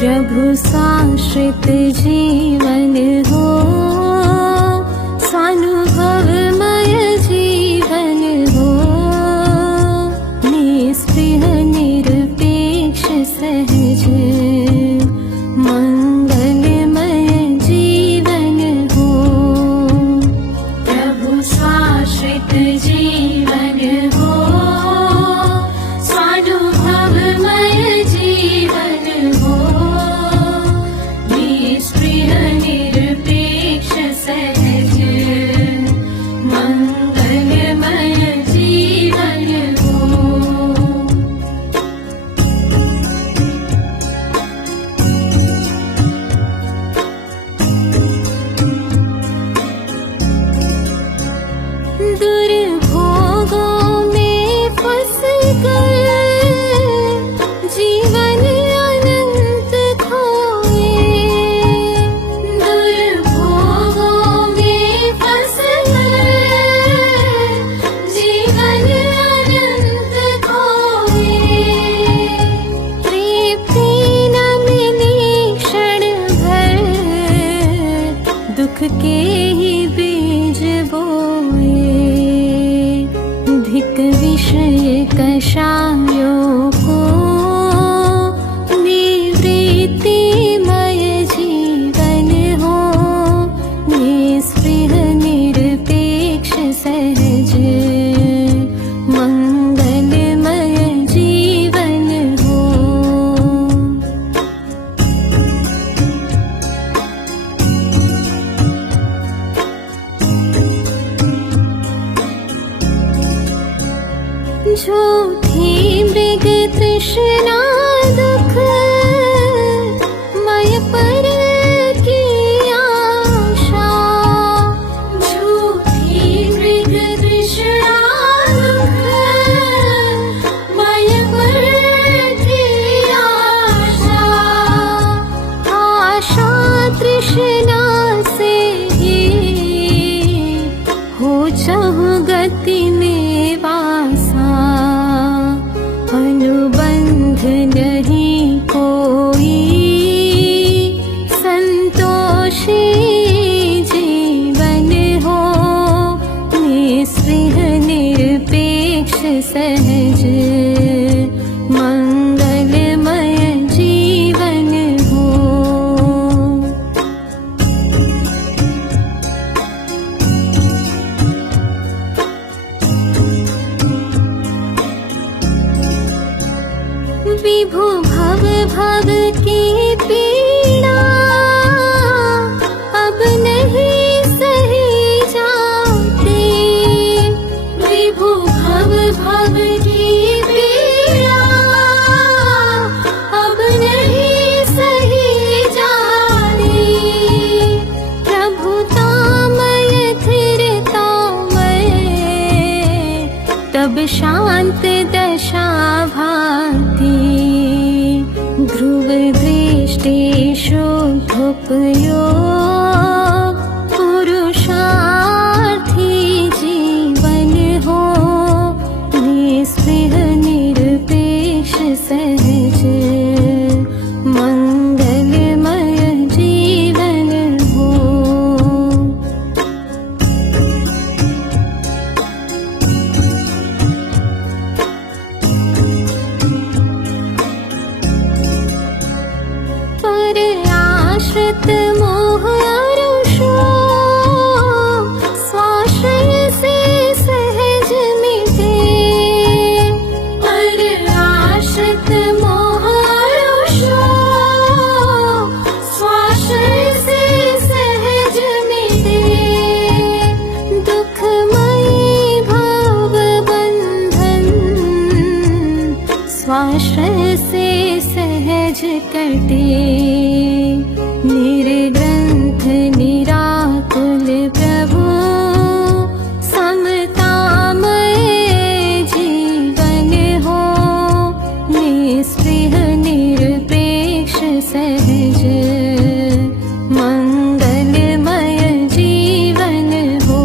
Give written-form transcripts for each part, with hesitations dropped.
प्रभु साश्रित जीवन हो, स्वानुभवमय जीवन हो, निस्पृह निरपेक्ष सहज मंगलमय जीवन हो। प्रभु साश्रित जीवन हो, स्वानुभवमय जीवन हो, निष्क्रिय निरपेक्ष सहज मंगलमय जीवन हो। दुर्भोगों में फंस कर जीवन अनंत खोए, दुर्भोगों में फंस कर जीवन अनंत खोए, तृप्ति न मिली क्षण भर, दुख के ही बीज बोए, धिक विषय कषायों को, निवृत्तिमय जीवन हो, निस्पृह निरपेक्ष सहज मंगलमय जीवन हो। झूठी मृग तृष्णा दुख मय पर की आशा, झूठी मृग तृष्णा दुख मय पर की आशा, आशा तृष्णा से ही हो चाहूं गति में वासा, अनुबंध नहीं कोई, संतोषी जीवन हो, निस्पृह निरपेक्ष सहज मंगलमय जीवन हो। विभु भव भव की पीड़ा अब नहीं सही जाती, विभु भव भव की पीड़ा अब नहीं सही जाती, प्रभुतामय धीरतामय तब शांत दशा भाति, ध्रुव दृष्टि शुद्धोपयोग, पुरुषार्थी जीवन हो, निस्पृह निरपेक्ष सहज मंगलमय जीवन हो। पर आश्रित मोह अरुषो, स्वाश्रय से सहज मिटे, पर आश्रित मोह अरुषो, स्वाश्रय से सहज मिटे, दुखमयी भव बंधन स्वाश्रय से सहज कटे, निर्ग्रंथ निराकुल प्रभु समतामय जीवन हो, निस्पृह निरपेक्ष सहज मंगलमय जीवन हो।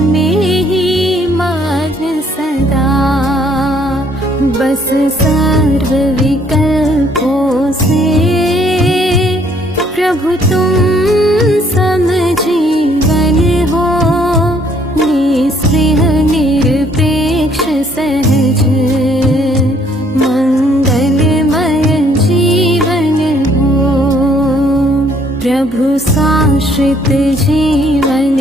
में ही मग्न सदा, बस सर्व विकल्पों से प्रभु तुम समजीवन हो। निस्पृह निरपेक्ष सहज मंगलमय जीवन हो। प्रभु शाश्वत जीवन